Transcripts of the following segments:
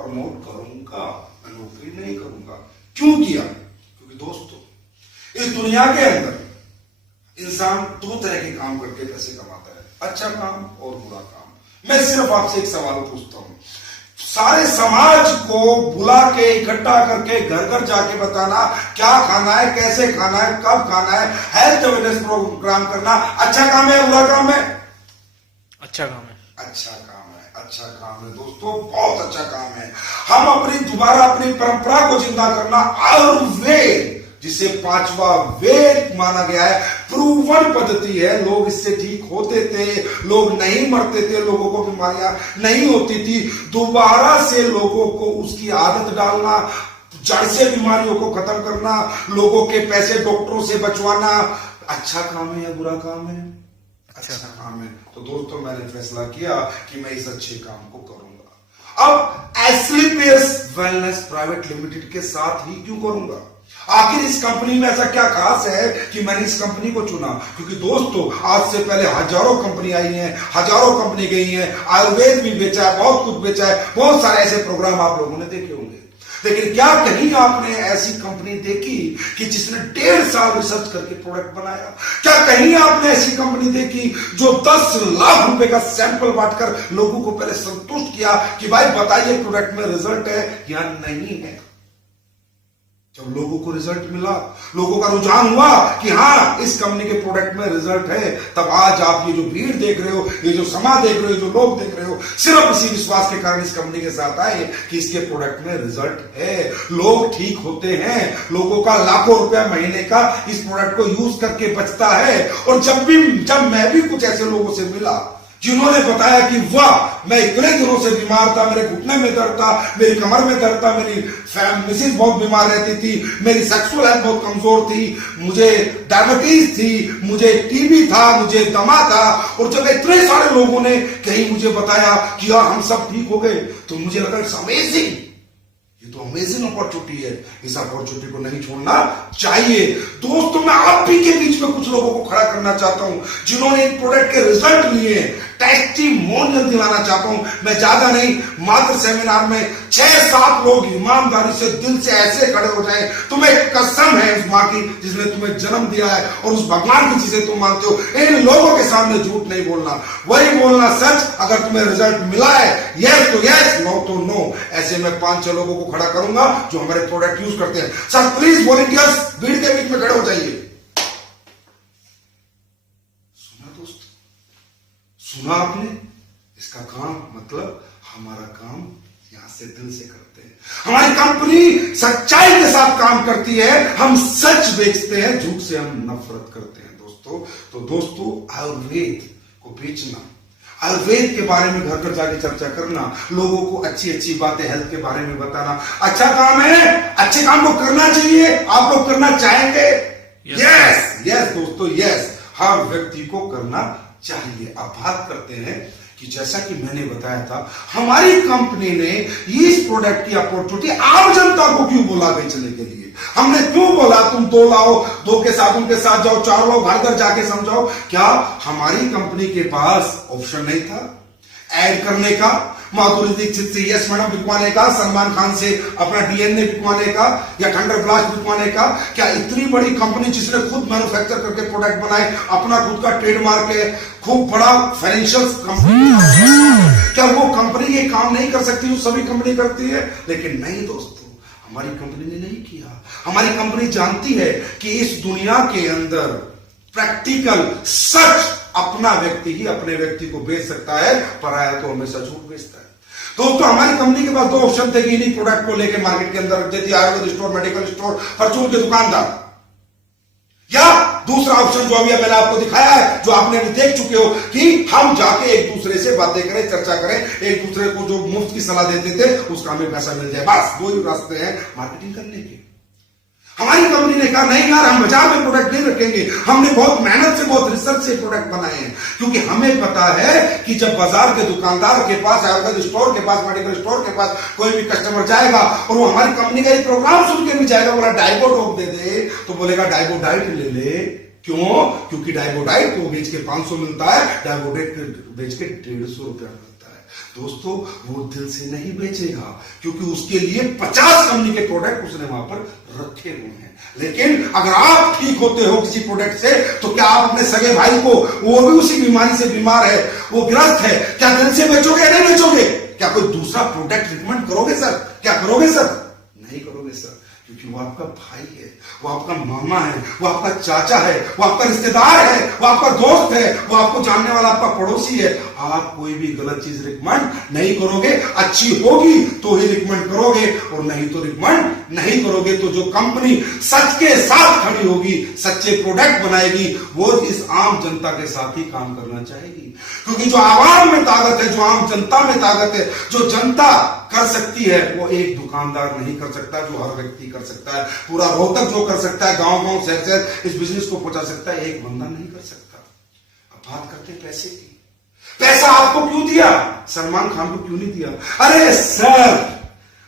Promote करूंगा, मैं नौकरी नहीं करूंगा। क्यों किया? क्योंकि दोस्तों इस दुनिया के अंदर इंसान दो तरह के काम करके पैसे कमाता है, अच्छा काम और बुरा काम। मैं सिर्फ आपसे एक सवाल पूछता हूं, सारे समाज को बुला के इकट्ठा करके घर घर जाके बताना क्या खाना है, कैसे खाना है, कब खाना है, हेल्थ अवेयरनेस प्रोग्राम करना अच्छा काम है, बुरा काम है? अच्छा काम है। अच्छा काम है, अच्छा काम है दोस्तों, बहुत अच्छा काम है। हम अपनी परंपरा को जिंदा करना, आयुर्वेद जिसे 5वां वेद माना गया है, प्रूवन पद्धति है। लोग इससे ठीक होते थे, लोग नहीं मरते थे, लोगों को बीमारियां नहीं होती थी। दोबारा से लोगों को उसकी आदत डालना, जड़ से बीमारियों को खत्म करना, लोगों के पैसे डॉक्टरों से बचवाना अच्छा काम है या बुरा काम है? अच्छा काम है। तो दोस्तों मैंने फैसला किया कि मैं इस अच्छे काम को करूंगा। अब एस्क्लेपियस वेलनेस प्राइवेट लिमिटेड के साथ ही क्यों करूंगा? आखिर इस कंपनी में ऐसा क्या खास है कि मैंने इस कंपनी को चुना? क्योंकि दोस्तों आज से पहले हजारों कंपनी आई हैं, हजारों कंपनी गई हैं, आयुर्वेद भी बेचा है, बहुत कुछ बेचा है, बहुत सारे ऐसे प्रोग्राम आप लोगों ने देखे होंगे। लेकिन क्या कहीं आपने ऐसी कंपनी देखी कि जिसने 1.5 साल रिसर्च करके प्रोडक्ट बनाया? क्या कहीं आपने ऐसी कंपनी देखी जो 10 लाख रुपए का सैंपल बांटकर लोगों को पहले संतुष्ट किया कि भाई बताइए प्रोडक्ट में रिजल्ट है या नहीं है? जब लोगों को रिजल्ट मिला, लोगों का रुझान हुआ कि हाँ इस कंपनी के प्रोडक्ट में रिजल्ट है, तब आज आप ये जो भीड़ देख रहे हो, ये जो समाज देख रहे हो, जो लोग देख रहे हो, सिर्फ इसी विश्वास के कारण इस कंपनी के साथ आए कि इसके प्रोडक्ट में रिजल्ट है, लोग ठीक होते हैं, लोगों का लाखों रुपया महीने का इस प्रोडक्ट को यूज करके बचता है। और जब मैं भी कुछ ऐसे लोगों से मिला जिन्होंने बताया कि वाह मैं इतने दिनों से बीमार था, मेरे घुटने में दर्द था, मेरी कमर में दर्द था, मेरी मिसेज बहुत बीमार रहती थी, मेरी सेक्सुअल हेल्थ बहुत कमजोर थी, मुझे डायबिटीज थी, मुझे टीबी था, मुझे दमा था। और जब इतने सारे लोगों ने कहीं मुझे बताया कि यार हम सब ठीक हो गए, तो मुझे लगा इट्स अमेजिंग, ये तो अमेजिंग अपॉर्चुनिटी है, इस अपॉर्चुनिटी को नहीं छोड़ना चाहिए। दोस्तों मैं आप भी के बीच में कुछ लोगों को खड़ा करना चाहता हूं जिन्होंने इन प्रोडक्ट के रिजल्ट लिए, टेस्टिमोनियल दिलाना चाहता हूं। मैं ज्यादा नहीं, मात्र सेमिनार में 6-7 लोग ईमानदारी से दिल से ऐसे खड़े हो जाए, तुम्हें कसम है उस मां की जिसने तुम्हें जन्म दिया है और उस भगवान की चीजें तुम मानते हो, इन लोगों के सामने झूठ नहीं बोलना, वही बोलना सच। अगर तुम्हें रिजल्ट मिला है यस तो यस, नो तो नो। ऐसे में 5-6 लोगों को खड़ा करूंगा जो हमारे प्रोडक्ट यूज करते हैं। सर प्लीज वॉलंटियर्स भीड़ के बीच में खड़े हो जाइए। सुना दोस्त, सुना आपने? इसका काम मतलब हमारा काम यहां से दिल से करते हैं। हमारी कंपनी सच्चाई के साथ काम करती है, हम सच बेचते हैं, झूठ से हम नफरत करते हैं दोस्तों। तो दोस्तों आयुर्वेद को बेचना, आयुर्वेद के बारे में घर घर जाके चर्चा करना, लोगों को अच्छी अच्छी बातें हेल्थ के बारे में बताना अच्छा काम है। अच्छे काम को करना चाहिए, आप लोग करना चाहेंगे? यस यस दोस्तों, यस हर व्यक्ति को करना चाहिए। अब बात करते हैं कि जैसा कि मैंने बताया था, हमारी कंपनी ने इस प्रोडक्ट की अपॉर्चुनिटी आम जनता को क्यों बोला बेचने के लिए? हमने क्यों बोला तुम 2 लाओ, 2 के साथ उनके साथ जाओ, 4 लोग घर घर जाके समझाओ? क्या हमारी कंपनी के पास ऑप्शन नहीं था ऐड करने का? माधुरी दीक्षित से यस मैडम बिकवाने का, सलमान खान से अपना डीएनए बिकवाने का, या थंडर ब्लास्ट बिकवाने का? क्या इतनी बड़ी कंपनी जिसने खुद मैन्युफैक्चर करके प्रोडक्ट बनाए, अपना खुद का ट्रेडमार्क है, खूब बड़ा फाइनेंशियल कंपनी, क्या वो कंपनी ये काम नहीं कर सकती जो सभी कंपनी करती है? लेकिन नहीं दोस्तों, हमारी कंपनी ने नहीं किया। हमारी कंपनी जानती है कि इस दुनिया के अंदर प्रैक्टिकल सच अपना व्यक्ति ही अपने व्यक्ति को बेच सकता है, पराया तो हमेशा झूठ बेचता है। दोस्तों हमारी कंपनी के पास 2 ऑप्शन थे कि इन्हीं प्रोडक्ट को लेकर मार्केट के अंदर रख देती, आयुर्वेद स्टोर, मेडिकल स्टोर, परचून के दुकानदार, या दूसरा ऑप्शन जो अभी मैंने आपको दिखाया है, जो आपने अभी देख चुके हो, कि हम जाके एक दूसरे से बातें करें, चर्चा करें, एक दूसरे को जो मुफ्त की सलाह देते थे उसका हमें पैसा मिल जाए। बस 2 ही रास्ते हैं मार्केटिंग करने के। हमारी कंपनी ने कहा नहीं यार, हम बाजार में प्रोडक्ट नहीं रखेंगे। हमने बहुत मेहनत से, बहुत रिसर्च से प्रोडक्ट बनाए हैं, क्योंकि हमें पता है कि जब बाजार के दुकानदार के पास, आयुर्वेद स्टोर के पास, मेडिकल स्टोर के पास कोई भी कस्टमर जाएगा और वो हमारी कंपनी का एक प्रोग्राम सुन के भी जाएगा, बोला डाइबोटॉप दे दे, तो बोलेगा डाइबोडाइट ले ले। क्यों? क्योंकि डाइबोडाइट को बेच के 500 मिलता है, डाइबोडेट बेच के 150 रुपया मिलता है। दोस्तों वो दिल से नहीं बेचेगा, क्योंकि उसके लिए 50 कंपनी के प्रोडक्ट उसने वहां पर रखे हुए हैं। लेकिन अगर आप ठीक होते हो किसी प्रोडक्ट से, तो क्या आप अपने सगे भाई को, वो भी उसी बीमारी से बीमार है, वो ग्रस्त है, क्या दिल से बेचोगे या नहीं बेचोगे? क्या कोई दूसरा प्रोडक्ट रिकमेंड करोगे सर? क्या करोगे सर? नहीं करोगे सर, क्योंकि वो आपका भाई है, वो आपका मामा है, वो आपका चाचा है, वो आपका रिश्तेदार है, वो आपका दोस्त है, वो आपको जानने वाला आपका पड़ोसी है। आप कोई भी गलत चीज रिकमेंड नहीं करोगे, अच्छी होगी तो ही रिकमेंड करोगे, और नहीं तो रिकमेंड नहीं करोगे। तो जो कंपनी सच के साथ खड़ी होगी, सच्चे प्रोडक्ट बनाएगी, वो इस आम जनता के साथ ही काम करना चाहेगी। क्योंकि जो आवाम में ताकत है, जो आम जनता में ताकत है, जो जनता कर सकती है, वो एक दुकानदार नहीं कर सकता, जो हर व्यक्ति कर सकता है। पूरा रोहतक जो कर सकता है, गांव गांव शहर शहर इस बिजनेस को पहुंचा सकता है, एक बंदा नहीं कर सकता। अब बात करते हैं पैसे की। पैसा आपको क्यों दिया? सलमान खान को क्यों नहीं दिया? अरे सर,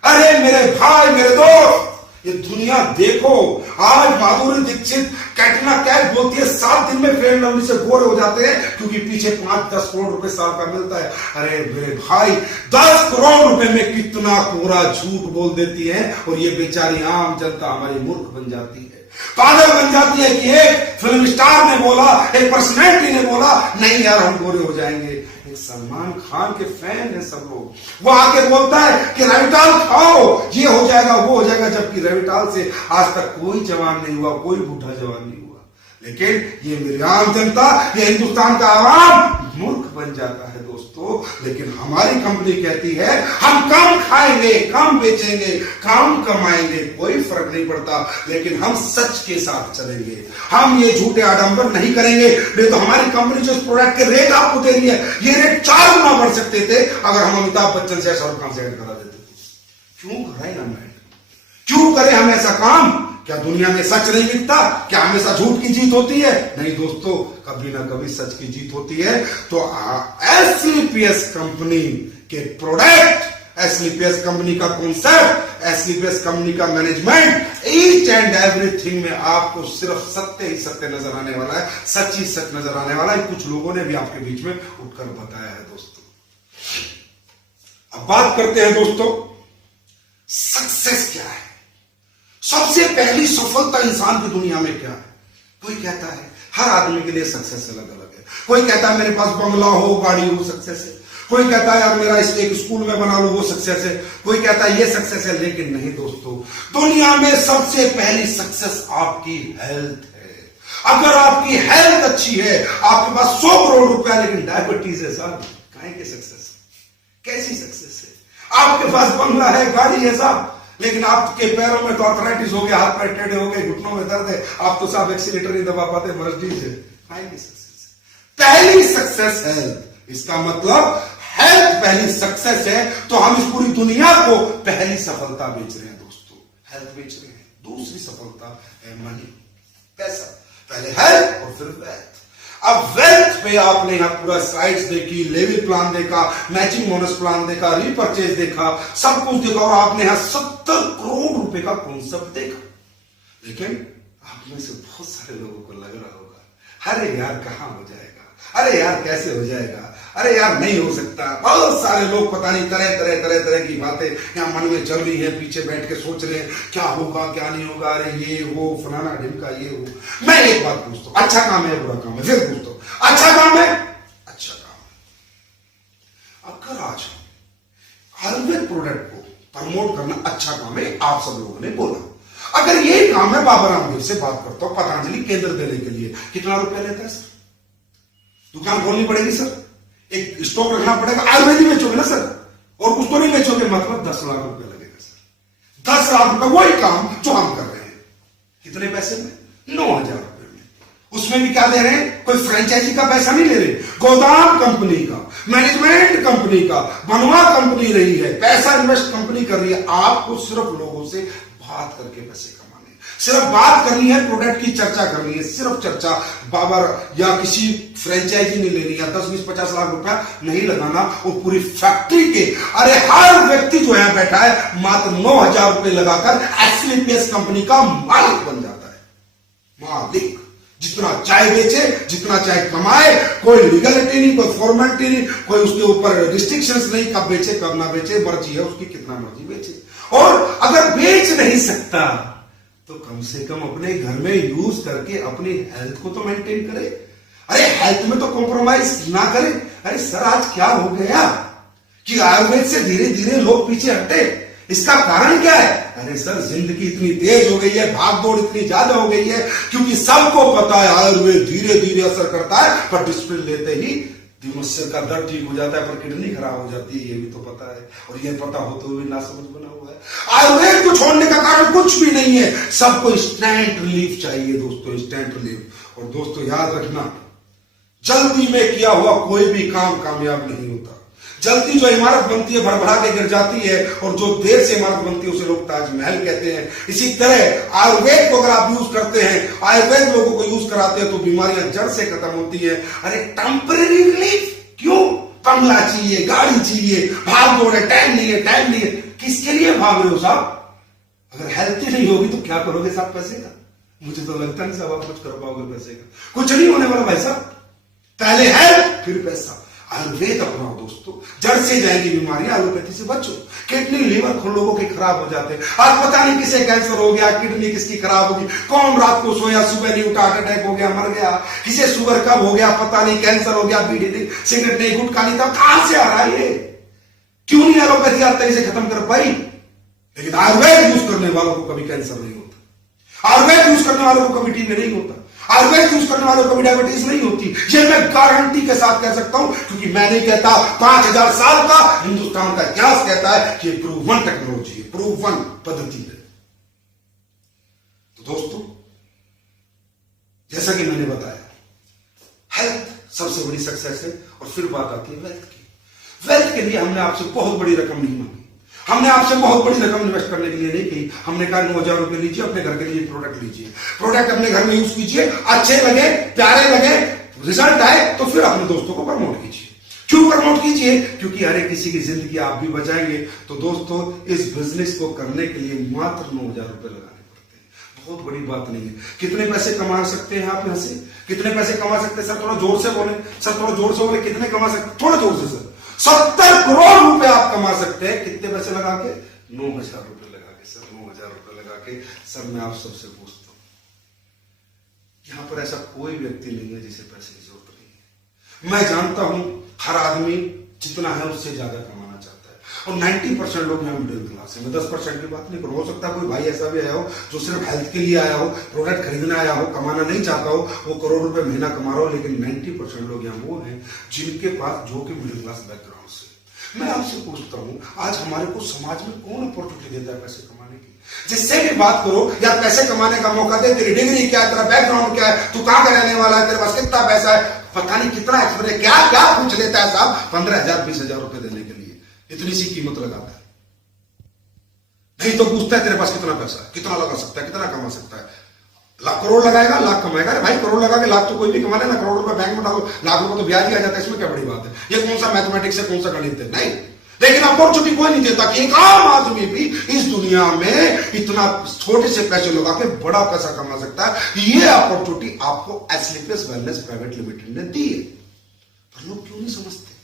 अरे मेरे भाई, मेरे दोस्त, ये दुनिया देखो। आज माधुरी दीक्षित, कैटरीना कैफ बोलती है 7 दिन में फेयर लवली से गोरे हो जाते हैं, क्योंकि पीछे 5-10 करोड़ रुपए साल का मिलता है। अरे मेरे भाई, 10 करोड़ रुपए में कितना कोरा झूठ बोल देती है, और ये बेचारी आम जनता हमारी मूर्ख बन जाती है, पागल बन जाती है कि एक फिल्म स्टार ने बोला, एक पर्सनैलिटी ने बोला, नहीं यार हम गोरे हो जाएंगे। एक सलमान खान के फैन है सब लोग, वो आके बोलता है कि रेविटाल खाओ, ये हो जाएगा, वो हो जाएगा, जबकि रेविटाल से आज तक कोई जवान नहीं हुआ, कोई बूढ़ा जवान नहीं हुआ। लेकिन ये मेरी आम जनता, ये हिंदुस्तान का आवाम मूर्ख बन जाता है दोस्तों। लेकिन हमारी कंपनी कहती है हम कम खाएंगे, कम बेचेंगे, कम कमाएंगे, कोई फर्क नहीं पड़ता, लेकिन हम सच के साथ चलेंगे, हम ये झूठे आडंबर नहीं करेंगे। नहीं तो हमारी कंपनी जो इस प्रोडक्ट के रेट आपको दे रही है, ये रेट 4 गुना बढ़ सकते थे अगर हम अमिताभ बच्चन से शाहरुख खान से ऐड करा देते। क्यों कराए हम ऐड? क्यों करें हम ऐसा काम? क्या दुनिया में सच नहीं बिकता? क्या हमेशा झूठ की जीत होती है? नहीं दोस्तों, कभी ना कभी सच की जीत होती है। तो एसलीपीएस कंपनी के प्रोडक्ट, एसलीपीएस कंपनी का कॉन्सेप्ट, एसलीपीएस कंपनी का मैनेजमेंट, ईच एंड एवरीथिंग में आपको सिर्फ सत्य ही सत्य नजर आने वाला है, सच ही सच नजर आने वाला है। कुछ लोगों ने भी आपके बीच में उठकर बताया है दोस्तों। अब बात करते हैं दोस्तों, सक्सेस क्या है? सबसे पहली सफलता इंसान की दुनिया में क्या है? कोई कहता है, हर आदमी के लिए सक्सेस अलग अलग है। कोई कहता है मेरे पास बंगला हो, गाड़ी हो, सक्सेस है। कोई कहता है यार मेरा एक स्कूल में बना लो, वो सक्सेस है। कोई कहता है ये सक्सेस है। लेकिन नहीं दोस्तों, दुनिया में सबसे पहली सक्सेस आपकी हेल्थ है। अगर आपकी हेल्थ अच्छी है, आपके पास 100 करोड़ रुपया लेकिन डायबिटीज है साहब, काहे के सक्सेस? कैसी सक्सेस है? आपके पास बंगला है, गाड़ी है साहब, लेकिन आपके पैरों में तो आर्थराइटिस हो गया, हाथ पैर टेढ़े हो गए, घुटनों में दर्द है, आप तो साहब एक्सीलेटर नहीं दबा पाते, मर्जीज है। पहली सक्सेस, पहली सक्सेस हेल्थ। इसका मतलब हेल्थ पहली सक्सेस है, तो हम इस पूरी दुनिया को पहली सफलता बेच रहे हैं दोस्तों, हेल्थ बेच रहे हैं। दूसरी सफलता है मनी, पैसा। पहले हेल्थ और फिर वेल्थ। अब वेल्थ पे आपने यहां पूरा स्लाइड्स देखी, लेवल प्लान देखा, मैचिंग बोनस प्लान देखा, रीपरचेज देखा, सब कुछ देखा, और आपने यहां 70 करोड़ रुपए का कॉन्सेप्ट देखा। लेकिन आप में से बहुत सारे लोगों को लग रहा होगा, अरे यार कहां हो जाएगा, अरे यार कैसे हो जाएगा, अरे यार नहीं हो सकता। बहुत सारे लोग पता नहीं तरह की बातें यहाँ मन में चल रही है, पीछे बैठ के सोच रहे हैं क्या होगा क्या नहीं होगा, अरे ये वो फलाना ढिमका ये वो। मैं एक बात पूछता हूं, अच्छा काम है बुरा काम है? फिर पूछता हूं, अच्छा काम है? अच्छा काम है। अगर आज आयुर्वेद प्रोडक्ट को प्रमोट करना अच्छा काम है, आप सब लोगों ने बोला, अगर ये काम है, बाबा रामदेव से बात करता हूं, पतंजलि केंद्र देने के लिए कितना रुपया लेता है सर? दुकान खोलनी पड़ेगी सर, एक स्टॉक रखना पड़ेगा, आयुर्वेद ही बेचोगे ना सर, और कुछ तो नहीं बेचोगे, मतलब 10 लाख रुपए लगेगा सर। 10 लाख रुपए वही काम जो हम कर रहे हैं, कितने पैसे में? 9,000 रुपए में। उसमें भी क्या दे रहे हैं? कोई फ्रेंचाइजी का पैसा नहीं ले रहे, गोदाम कंपनी का, मैनेजमेंट कंपनी का, बनवा कंपनी रही है, पैसा इन्वेस्ट कंपनी कर रही है। आपको सिर्फ लोगों से बात करके पैसे कमाने, सिर्फ बात करनी है, प्रोडक्ट की चर्चा करनी है, सिर्फ चर्चा। बाबर या किसी फ्रेंचाइजी नहीं लेनी, या 10, 20, 50 लाख रुपया नहीं लगाना, और पूरी फैक्ट्री के, अरे हर व्यक्ति जो यहां बैठा है मात्र 9,000 रुपए लगाकर एसलीपीएस कंपनी का मालिक बन जाता है। मालिक जितना चाय बेचे, जितना चाय कमाए, कोई लीगलिटी नहीं, कोई फॉर्मेलिटी नहीं, कोई उसके ऊपर रिस्ट्रिक्शंस नहीं, कब बेचे कब ना बेचे, मर्जी है उसकी, कितना मर्जी बेचे। और अगर बेच नहीं सकता तो कम से कम अपने घर में यूज करके अपनी हेल्थ को तो मेंटेन करे। अरे हेल्थ में तो कॉम्प्रोमाइज ना करे। अरे सर आज क्या हो गया कि आयुर्वेद से धीरे धीरे लोग पीछे हटे, इसका कारण क्या है? अरे सर जिंदगी इतनी तेज हो गई है, भागदौड़ इतनी ज्यादा हो गई है, क्योंकि सबको पता है आयुर्वेद धीरे धीरे असर करता है, पर डिस्प्लिन लेते ही दिमाग का दर्द ठीक हो जाता है, पर किडनी खराब हो जाती है, ये भी तो पता है। और ये पता होते हुए ना समझ बना हुआ है। आयुर्वेद को छोड़ने का कारण कुछ भी नहीं है, सबको इंस्टेंट रिलीफ चाहिए दोस्तों, इंस्टेंट रिलीफ। और दोस्तों याद रखना, जल्दी में किया हुआ कोई भी काम कामयाब नहीं होता। जल्दी जो इमारत बनती है भरभरा के गिर जाती है, और जो देर से इमारत बनती है उसे लोग ताजमहल कहते हैं। इसी तरह आयुर्वेद को अगर आप यूज करते हैं, आयुर्वेद लोगों को यूज कराते हैं, तो बीमारियां जड़ से खत्म होती है। अरे टेम्परेरी रिलीफ क्यों? बंगला चाहिए, गाड़ी चाहिए, भाग दौड़ है, टाइम नहीं है, टाइम नहीं है, किसके लिए भाग रहे हो साहब? अगर हेल्थ ही नहीं होगी तो क्या करोगे साहब पैसे का? मुझे तो लगता नहीं साहब आप कुछ कर पाओगे पैसे का, कुछ नहीं होने वाला भाई साहब। पहले हेल्थ फिर पैसा। आयुर्वेद अपनाओ दोस्तों, जड़ से जाएंगी बीमारियां, एलोपैथी से बचो। किडनी लीवर लोगों के खराब हो जाते हैं, आज पता नहीं किसे कैंसर हो गया, किडनी किसकी खराब होगी, कौन रात को सोया सुबह नहीं उठा, हार्ट अटैक हो गया मर गया, किसे शुगर कब हो गया पता नहीं, कैंसर हो गया, बीड़ी नहीं, सिगरेट नहीं, गुटखा नहीं था, कहां से आ रहा है ये? क्यों नहीं एलोपैथी आज तक इसे खत्म कर पाई? लेकिन आयुर्वेद यूज करने वालों को कभी कैंसर नहीं होता, आयुर्वेद यूज करने वालों को कभी टीबी नहीं होता, आयुर्वेद यूज करने वालों को भी डायबिटीज नहीं होती। ये मैं गारंटी के साथ कह सकता हूं, क्योंकि मैं नहीं कहता, 5000 साल का हिंदुस्तान का इतिहास कहता है कि प्रूवन टेक्नोलॉजी है, प्रूवन पद्धति है। तो दोस्तों जैसा कि मैंने बताया, हेल्थ सबसे बड़ी सक्सेस है। और फिर बात आती है वेल्थ की। वेल्थ के लिए हमने आपसे बहुत बड़ी रकम नहीं मांगी, हमने आपसे बहुत बड़ी रकम इन्वेस्ट करने के लिए नहीं कही। हमने कहा 9000 रुपए लीजिए, अपने घर के लिए प्रोडक्ट लीजिए, प्रोडक्ट अपने घर में यूज कीजिए, अच्छे लगे, प्यारे लगे, रिजल्ट आए तो फिर अपने दोस्तों को प्रमोट कीजिए। क्यों प्रमोट कीजिए? क्योंकि हर एक किसी की जिंदगी आप भी बचाएंगे। तो दोस्तों इस बिजनेस को करने के लिए मात्र 9000 रुपए लगाने पड़ते हैं, बहुत बड़ी बात नहीं है। कितने पैसे कमा सकते हैं आप यहां से? कितने पैसे कमा सकते हैं सर? थोड़ा जोर से बोले सर, थोड़ा जोर से बोले, कितने कमा सकते? थोड़ा जोर से सर। 70 करोड़ रुपए आप कमा सकते हैं। कितने पैसे लगा के? 9000 रुपए लगा के सर, 9000 रुपए लगा के। सर मैं आप सबसे पूछता हूं, यहां पर ऐसा कोई व्यक्ति नहीं है जिसे पैसे की जरूरत नहीं है। मैं जानता हूं हर आदमी जितना है उससे ज्यादा कमाना चाहता है, और 90% लोग यहाँ मिडिल क्लास है। मैं 10% की बात नहीं करूं, हो सकता है कोई भाई ऐसा भी आया हो जो सिर्फ हेल्थ के लिए आया हो, प्रोडक्ट खरीदना आया हो, कमाना नहीं चाहता हो, वो करोड़ रुपए महीना कमा रहा हो। लेकिन 90% लोग यहाँ वो हैं जिनके पास, जो कि मिडिल क्लास बैकग्राउंड से। मैं आपसे पूछता हूं, आज हमारे को समाज में कौन अपॉर्चुनिटी देता है पैसे कमाने की? जिससे भी बात करो या पैसे कमाने का मौका दे, तेरी डिग्री क्या है, तेरा बैकग्राउंड क्या है, तू कहां का रहने वाला है, तेरे पास कितना पैसा है, पता नहीं कितना एक्सपीरियंस, क्या क्या पूछ लेता है साहब। 15,000 20,000 रुपए देने के लिए इतनी सी कीमत लगाता है। नहीं तो पूछता है तेरे पास कितना पैसा है, कितना लगा सकता है, कितना कमा सकता है। लाख करोड़ लगाएगा, लाख कमाएगा। अरे भाई करोड़ लगा के लाख तो कोई भी कमा लेना, करोड़ रुपए बैंक में डालो, लाख रुपए तो ब्याज ही आ जाता है, इसमें क्या बड़ी बात है? ये कौन सा मैथमेटिक्स है, कौन सा गणित है? नहीं। लेकिन अपॉर्चुनिटी कोई नहीं देता कि एक आम आदमी भी इस दुनिया में इतना छोटे से पैसे लगा के बड़ा पैसा कमा सकता है। ये अपॉर्चुनिटी आपको एस्लीपियस वेलनेस प्राइवेट लिमिटेड ने दी है, पर लोग क्यों नहीं समझते?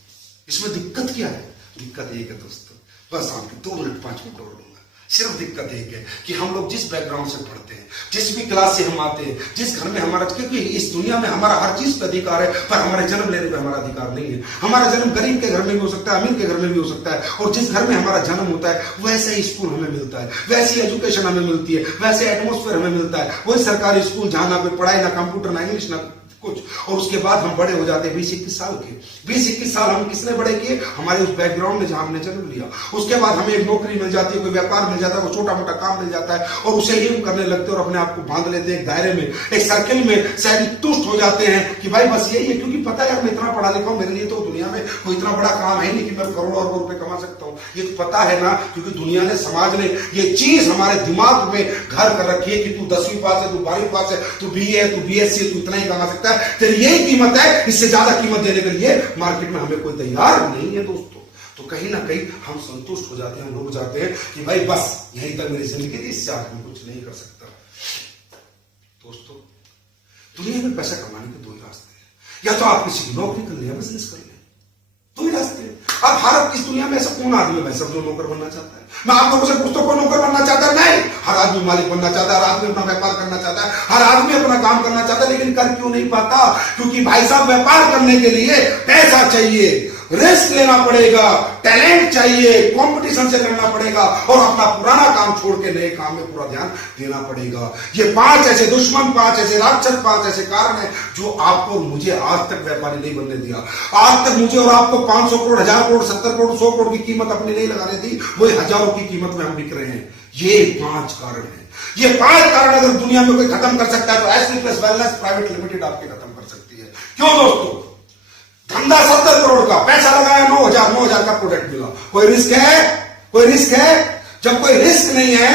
इसमें दिक्कत क्या है? दिक्कत एक है दोस्तों, बस आपकी 2 मिनट 5 मिनट और लूंगा। सिर्फ दिक्कत एक है कि हम लोग जिस बैकग्राउंड से पढ़ते हैं, जिस भी क्लास से हम आते हैं, जिस घर में हमारा, क्योंकि इस दुनिया में हमारा हर चीज पे अधिकार है, पर हमारे जन्म लेने पे हमारा अधिकार नहीं है। हमारा जन्म गरीब के घर में भी हो सकता है, अमीर के घर में भी हो सकता है, और जिस घर में हमारा जन्म होता है वैसे ही स्कूल हमें मिलता है, वैसी एजुकेशन हमें मिलती है, वैसे एटमोस्फेयर हमें मिलता है। वही सरकारी स्कूल जहां ना कोई पढ़ाई, ना कंप्यूटर, ना इंग्लिश, ना कुछ। और उसके बाद हम बड़े हो जाते हैं 20-21 साल के। 20-21 साल हम किसने बड़े किए? हमारे उस बैकग्राउंड में जहां हमने जन्म लिया। उसके बाद हमें एक नौकरी मिल जाती है, कोई व्यापार मिल जाता है, वो छोटा मोटा काम मिल जाता है, और उसे ही करने लगते हैं और अपने आप को बांध लेते हैं एक दायरे में, एक सर्किल में, शायद तुष्ट हो जाते हैं कि भाई बस यही है। क्योंकि पता है यार मैं इतना पढ़ा लिखा हूं, मेरे लिए तो दुनिया में कोई इतना बड़ा काम है नहीं कि मैं करोड़ों और रुपए कमा सकता हूं। ये तो पता है ना, क्योंकि दुनिया ने, समाज ने ये चीज हमारे दिमाग में घर कर रखी है कि तू 10वीं पास है, तू 12वीं पास है, तू BA है, तू BSc है, तू इतना ही कमा सकता है, तेरी यही कीमत है। इससे ज्यादा कीमत देने के लिए मार्केट में हमें कोई तैयार नहीं है दोस्तों। तो कहीं ना कहीं हम संतुष्ट हो जाते हैं, हम रुक जाते हैं कि भाई बस यहीं तक मेरी जिंदगी थी, इससे आगे मैं कुछ नहीं कर सकता। दोस्तों दुनिया में पैसा कमाने के दो ही रास्ते हैं, या तो आप किसी की नौकरी कर ले या बिजनेस कर ले, दो ही रास्ते हैं। अब भारत इस दुनिया में ऐसा कौन आदमी है सब जो नौकर बनना चाहता है? मैं आप लोगों से पूछता हूं, कोई नौकर बनना चाहता है? नहीं, हर आदमी मालिक बनना चाहता है, हर आदमी अपना व्यापार करना चाहता है, हर आदमी अपना काम करना चाहता है, लेकिन कर क्यों नहीं पाता? क्योंकि भाई साहब व्यापार करने के लिए पैसा चाहिए, रिस्क लेना पड़ेगा, टैलेंट चाहिए, कंपटीशन से करना पड़ेगा और अपना पुराना काम छोड़ के नए काम में पूरा ध्यान देना पड़ेगा। ये 5 ऐसे दुश्मन, 5 ऐसे राक्षस, 5 ऐसे कारण है जो आपको और मुझे आज तक व्यापारी नहीं बनने दिया। आज तक मुझे और आपको 500 करोड़, 1000 करोड़, 70 करोड़, 100 करोड़ की कीमत अपनी नहीं लगाने दी, वही हजारों की कीमत में हम बिक रहे हैं। ये 5 कारण है। ये 5 कारण अगर दुनिया में कोई खत्म कर सकता है तो SP plus wellness private limited आपके खत्म कर सकती है। क्यों दोस्तों? धंधा 70 करोड़ का, पैसा लगाया 9,000 का प्रोडक्ट मिला। कोई रिस्क है? कोई रिस्क है? जब कोई रिस्क नहीं है,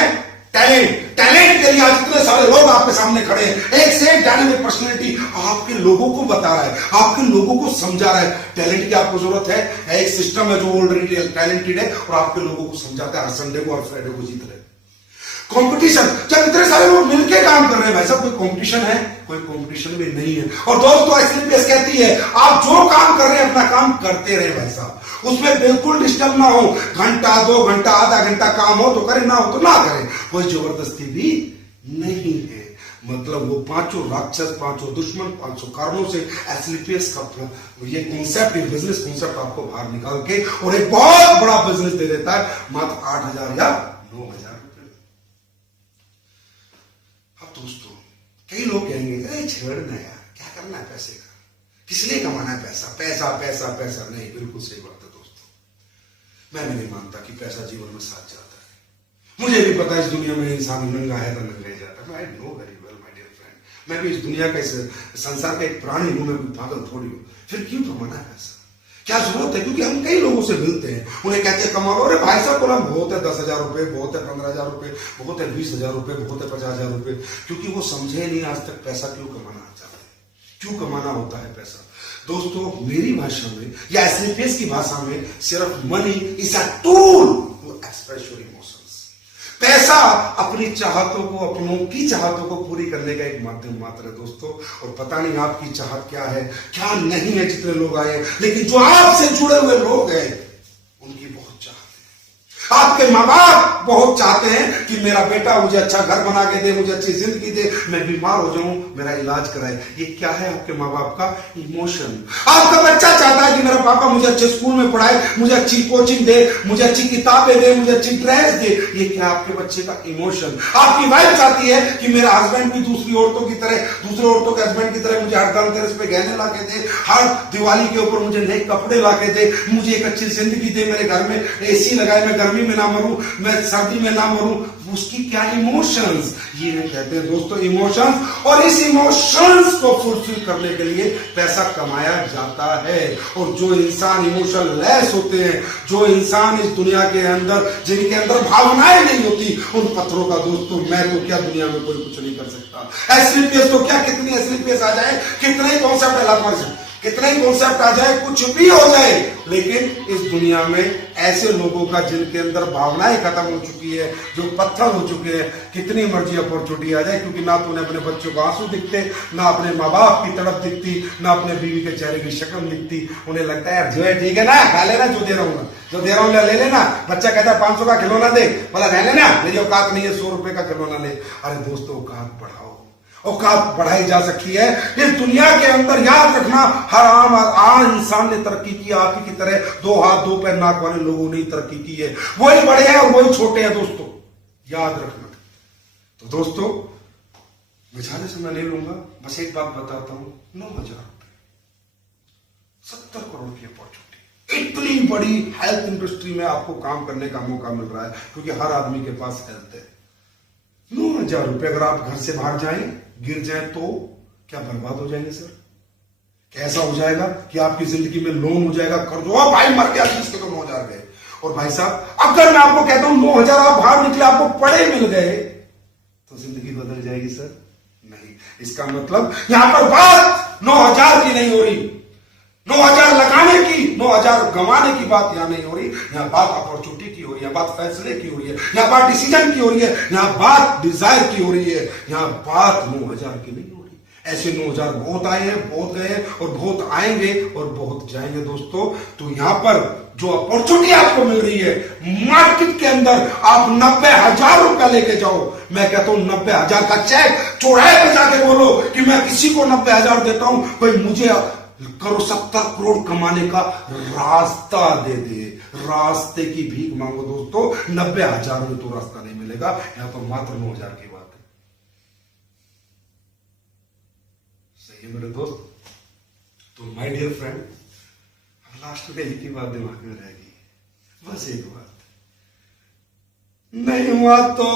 टैलेंट के लिए आज इतने सारे लोग आपके सामने खड़े हैं। एक से एक डायनामिक पर्सनैलिटी आपके लोगों को बता रहा है, आपके लोगों को समझा रहा है। टैलेंट की आपको जरूरत है, एक सिस्टम है जो ऑलरेडी टैलेंटेड है और आपके लोगों को समझाता है, हर संडे को और फ्राइडे को जीत रहे। कंपटीशन, जब इतने सारे लोग मिलकर काम कर रहे हैं, भाई साहब कोई कंपटीशन है? कोई कंपटीशन भी नहीं है। और दोस्तों एसलीपीएस कहती है आप जो काम कर रहे हैं अपना काम करते रहे भाई साहब, उसमें बिल्कुल डिस्टर्ब ना हो। घंटा, 2 घंटा, आधा घंटा काम हो तो करें, ना हो तो ना करें, कोई जबरदस्ती भी नहीं है। मतलब वो 5 राक्षस, 5 दुश्मन, 5 कारणों से एसलीपीएस का ये कॉन्सेप्ट, ये बिजनेस कॉन्सेप्ट आपको बाहर निकाल के और एक बहुत बड़ा बिजनेस दे देता है मात्र 8,000 या 9,000 रुपए। अब दोस्तों कई लोग कहेंगे अरे छेड़ना यार, क्या करना है पैसे का, किस लिए कमाना है पैसा, पैसा पैसा पैसा। नहीं, बिल्कुल सही बात है दोस्तों। मैं भी नहीं मानता कि पैसा जीवन में साथ जाता है। मुझे भी पता है इस दुनिया में इंसान नंगा है तो नंगा ही जाता है। I know very well my dear friend, मैं भी इस दुनिया का, इस संसार का एक प्राणी हूं, मैं कोई पागल थोड़ी हूं। फिर क्यों कमाना है पैसा? क्या जरूरत है? क्योंकि हम कई लोगों से मिलते हैं, उन्हें कहते हैं कमाओ। अरे भाई साहब बोला बहुत है 10,000 रुपए, बहुत है 15,000 रुपए, बहुत है 20,000 रुपए, बहुत है 50,000 रुपए। क्योंकि वो समझे नहीं आज तक पैसा क्यों कमाना चाहते हैं, क्यों कमाना होता है पैसा। दोस्तों मेरी भाषा में या एसलीपीएस की भाषा में सिर्फ money is a tool to express your emotions. पैसा अपनी चाहतों को, अपनों की चाहतों को पूरी करने का एक माध्यम मात्र है दोस्तों। और पता नहीं आपकी चाहत क्या है, क्या नहीं है। जितने लोग आए, लेकिन जो आपसे जुड़े हुए लोग हैं उनकी बहुत चाहत है। आपके माँ बाप बहुत चाहते हैं कि मेरा बेटा मुझे अच्छा घर बना के दे, मुझे अच्छी जिंदगी दे, मैं बीमार हो जाऊं मेरा इलाज कराए। ये क्या है आपके माँ बाप का? इमोशन। आपका बच्चा चाहता है कि मेरा पापा मुझे अच्छे स्कूल में पढ़ाए, मुझे अच्छी कोचिंग दे, मुझे अच्छी किताबें दे, मुझे अच्छी ड्रेस दे। ये क्या आपके बच्चे का इमोशन? आपकी वाइफ चाहती है कि मेरा हस्बैंड भी दूसरी औरतों की तरह, दूसरे औरतों के हस्बैंड की तरह मुझे हर धनतेरस पे गहने ला के दे, हर दिवाली के ऊपर मुझे नए कपड़े ला के दे, मुझे एक अच्छी जिंदगी दे, मेरे घर में एसी लगाए, मैं गर्मी में ना मरूं, मैं सर्दी में ना मरूं। उसकी क्या इमोशंस? ये कहते हैं दोस्तों इमोशंस। और इस इमोशंस को फुलफिल करने के लिए पैसा कमाया जाता है। और जो इंसान इमोशन लेस होते हैं, जो इंसान इस दुनिया के अंदर, जिनके अंदर भावनाएं नहीं होती, उन पत्थरों का दोस्तों मैं तो क्या दुनिया में कोई कुछ नहीं कर सकता। एसलीपीएस तो क्या, कितनी एसलीपीएस आ जाए, कितने ही कॉन्सेप्ट है, कितना ही कॉन्सेप्ट आ जाए, कुछ भी हो जाए, लेकिन इस दुनिया में ऐसे लोगों का जिनके अंदर भावनाएं खत्म हो चुकी है, जो पत्थर हो चुके हैं, कितनी मर्जी अपॉर्चुनिटी आ जाए, क्योंकि ना तो उन्हें अपने बच्चों को आंसू दिखते, ना अपने माँ बाप की तड़प दिखती, ना अपने बीवी के चेहरे की शक्ल दिखती। उन्हें लगता है जो है ठीक है ना, खा लेना, जो दे रहा हूँ जो दे रहा हूँ ले लेना। बच्चा कहता है 500 का खिलौना दे, बोला रह लेना, मेरी औकात नहीं है 100 रुपए का खिलौना ले। अरे दोस्तों औकात बढ़ाओ, औकात बढ़ाई जा सकती है। इस दुनिया के अंदर याद रखना, हर आम इंसान ने तरक्की की, आप ही की तरह 2 हाथ 2 पैर नाक वाले लोगों ने तरक्की की है। वही बड़े हैं और वही छोटे हैं दोस्तों, याद रखना। तो दोस्तों मैं ज्यादा समय नहीं लूंगा, बस एक बात बताता हूं। 9,000 रुपए, 70 करोड़ की अपॉर्चुनिटी, इतनी बड़ी हेल्थ इंडस्ट्री में आपको काम करने का मौका मिल रहा है, क्योंकि हर आदमी के पास हेल्थ है। 9,000 रुपए अगर आप घर से बाहर जाएं, गिर जाए तो क्या बर्बाद हो जाएंगे सर? कैसा हो जाएगा कि आपकी जिंदगी में लोन हो जाएगा, कर्ज हो, भाई मर गया जिसके तो 9,000 गए। और भाई साहब अगर मैं आपको कहता हूं 9,000 आप बाहर निकले, आपको पड़े मिल गए, तो जिंदगी बदल जाएगी सर? नहीं। इसका मतलब यहां पर बात 9,000 की नहीं हो रही, 9,000 लगाने की, 9,000 गंवाने की बात यहां नहीं हो रही। यहां बात अपॉर्चुनिटी की हो रही है, बात फैसले की हो रही है, यहां बात डिसीजन की हो रही है, यहां बात डिजायर की हो रही है, यहां बात 9,000 की नहीं हो रही। ऐसे 9,000 बहुत आए हैं, बहुत गए हैं और बहुत आएंगे और बहुत जाएंगे दोस्तों। तो यहां पर जो अपॉर्चुनिटी आपको मिल रही है मार्केट के अंदर, आप 90,000 रुपया लेके जाओ। मैं कहता हूं 90,000 का चेक चौराहे पे जाके बोलो कि मैं किसी को 90,000 देता हूं, कोई मुझे करो 70 करोड़ कमाने का रास्ता दे दे। रास्ते की भीख मांगो दोस्तों, 90,000 में तो रास्ता नहीं मिलेगा, यहां तो मात्र 9,000 की बात है। सही है मेरे दोस्त। तो माय डियर फ्रेंड, लास्ट में एक ही बात दिमाग में रहेगी, बस एक बात, नहीं हुआ तो,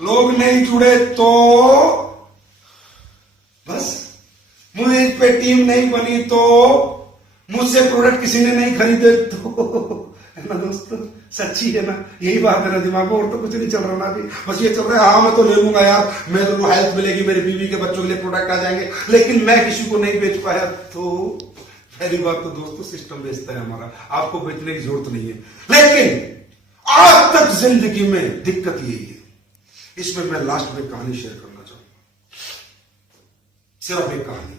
लोग नहीं जुड़े तो, बस मुझे इस पे टीम नहीं बनी तो, मुझसे प्रोडक्ट किसी ने नहीं खरीदे तो, है ना दोस्तों, सच्ची है ना, यही बात है ना दिमाग में, और तो कुछ नहीं चल रहा ना अभी, बस ये चल रहा है हाँ मैं तो ले लूंगा यार, मैं तो हेल्प मिलेगी, मेरी बीवी के बच्चों के लिए प्रोडक्ट आ जाएंगे, लेकिन मैं किसी को नहीं बेच पाया तो। पहली बात तो दोस्तों सिस्टम बेचता है हमारा, आपको बेचने की जरूरत नहीं है। लेकिन आज तक जिंदगी में दिक्कत यही है। इसमें मैं लास्ट में कहानी शेयर करना चाहूंगा, सिर्फ एक कहानी।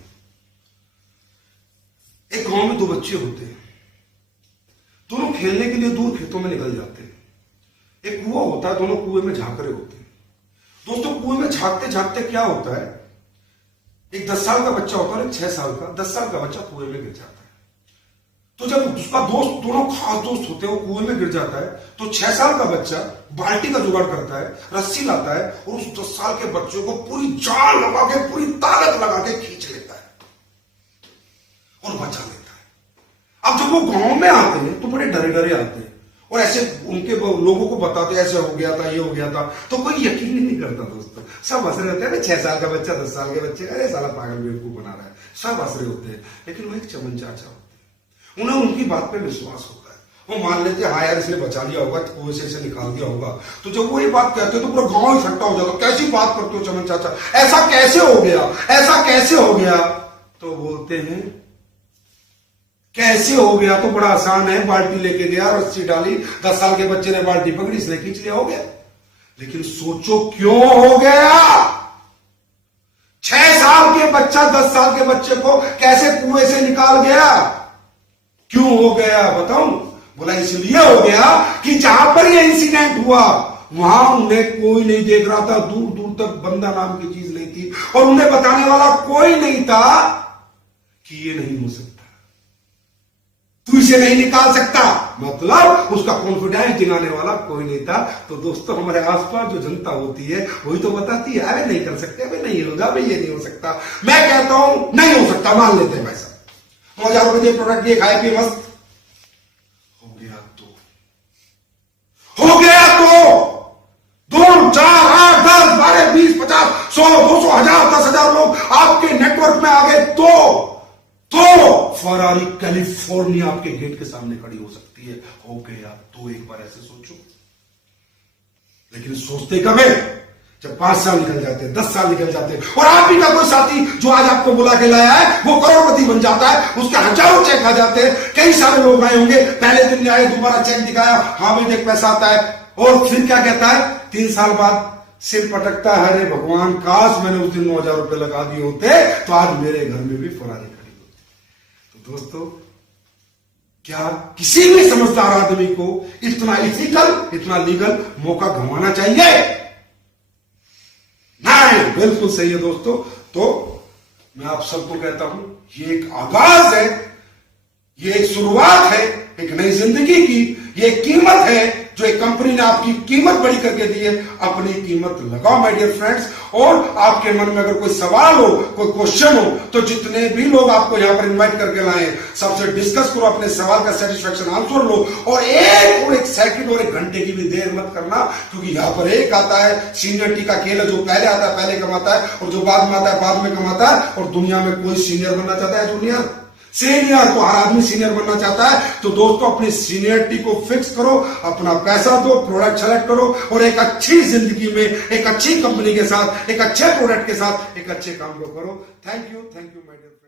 एक गांव में 2 बच्चे होते हैं, दोनों खेलने के लिए दूर खेतों में निकल जाते हैं। एक कुआं होता है, दोनों कुएं में झांक रहे होते हैं। दोस्तों कुएं में झांकते झांकते क्या होता है, एक 10 साल का बच्चा होता है, एक 6 साल का, 10 साल का बच्चा कुएं में गिर जाता है। तो जब उसका दोस्त, दोनों खास दोस्त होते हैं, वो कुएं में गिर जाता है, तो 6 साल का बच्चा बाल्टी का जुगाड़ करता है, रस्सी लाता है और उस 10 साल के बच्चे को पूरी जान लगा के, पूरी ताकत लगा के खींच लेता है और बचा लेता है। अब जब वो गांव में आते हैं तो बड़े डरे डरे आते हैं और ऐसे उनके लोगों को बताते ऐसे हो गया था, ये हो गया था, तो कोई यकीन ही नहीं करता दोस्तों। सब हंस रहे होते हैं, 6 साल का बच्चा 10 साल के बच्चे, अरे साला पागल बेवकूफ बना रहा है, सब हंस रहे होते हैं। लेकिन वो एक चमन चाचा होते हैं, उन्हें उनकी बात पे विश्वास होता है, वो मान लेते हैं हाँ यार इसने बचा लिया होगा, कुएं से निकाल दिया होगा। तो जब वो ये बात कहते हैं तो पूरा गांव इकट्ठा हो जाता, कैसी बात करते हो चमन चाचा, ऐसा कैसे हो गया, ऐसा कैसे हो गया? तो बोलते हैं कैसे हो गया तो बड़ा आसान है, बाल्टी लेके गया, रस्सी डाली, 10 साल के बच्चे ने बाल्टी पकड़ी, इसने खींच लिया, हो गया। लेकिन सोचो क्यों हो गया? 6 साल के बच्चा 10 साल के बच्चे को कैसे कुएं से निकाल गया? क्यों हो गया बताऊं? बोला इसलिए हो गया कि जहां पर यह इंसिडेंट हुआ वहां उन्हें कोई नहीं देख रहा था, दूर दूर तक बंदा नाम की चीज नहीं थी और उन्हें बताने वाला कोई नहीं था कि ये नहीं हो सकता, तू इसे नहीं निकाल सकता, मतलब उसका कॉन्फिडेंस दिलाने वाला कोई नहीं था। तो दोस्तों हमारे आसपास जो जनता होती है वही तो बताती है अरे नहीं कर सकते, अरे नहीं होगा, भाई ये नहीं हो सकता। मैं कहता हूं नहीं हो सकता, मान लेते हैं भाई साहब, 9,000 रुपए प्रोडक्ट दिए, खाए पिए मस्त, हो गया तो 2, 4, 8, 10, 12, 20, 50, 100, 200, 1000, 10,000 लोग आपके नेटवर्क में आ गए तो फरारी कैलिफोर्निया आपके गेट के सामने खड़ी हो सकती है। हो गया तो एक बार ऐसे सोचो। लेकिन सोचते कब है? जब 5 साल निकल जाते हैं, 10 साल निकल जाते हैं और आप ही का कोई साथी जो आज आपको बुला के लाया है वो करोड़पति बन जाता है, उसके हजारों चेक आ जाते हैं। कई सारे लोग आए होंगे, पहले दिन आए, दोबारा चेक दिखाया, हाँ भाई देख पैसा आता है, और फिर क्या कहता है 3 साल बाद सिर पटकता है, अरे भगवान काश मैंने उस दिन 9,000 रुपए लगा दिए होते तो आज मेरे घर में भी फरारी खड़ी होती। तो दोस्तों क्या किसी भी समझदार आदमी को इतना इथिकल, इतना लीगल मौका गंवाना चाहिए? नहीं, बिल्कुल सही है दोस्तों। तो मैं आप सबको कहता हूं ये एक आगाज है, ये एक शुरुआत है एक नई जिंदगी की, ये कीमत है जो एक कंपनी ने आपकी कीमत बड़ी करके दी है। अपनी कीमत लगाओ माय डियर फ्रेंड्स। और आपके मन में अगर कोई सवाल हो, कोई क्वेश्चन हो, तो जितने भी लोग आपको यहां पर इनवाइट करके लाए सबसे डिस्कस करो, अपने सवाल का सेटिस्फेक्शन आंसर लो और एक सेकंड और 1 घंटे की भी देर मत करना, क्योंकि यहां पर एक आता है सीनियरिटी का खेल है, जो पहले आता है पहले कमाता है और जो बाद में आता है बाद में कमाता है। और दुनिया में कोई सीनियर बनना चाहता है? जूनियर सीनियर तो हर आदमी सीनियर बनना चाहता है। तो दोस्तों अपनी सीनियरिटी को फिक्स करो, अपना पैसा दो, प्रोडक्ट सेलेक्ट करो और एक अच्छी जिंदगी में एक अच्छी कंपनी के साथ, एक अच्छे प्रोडक्ट के साथ एक अच्छे काम को करो। Thank you my dear friend.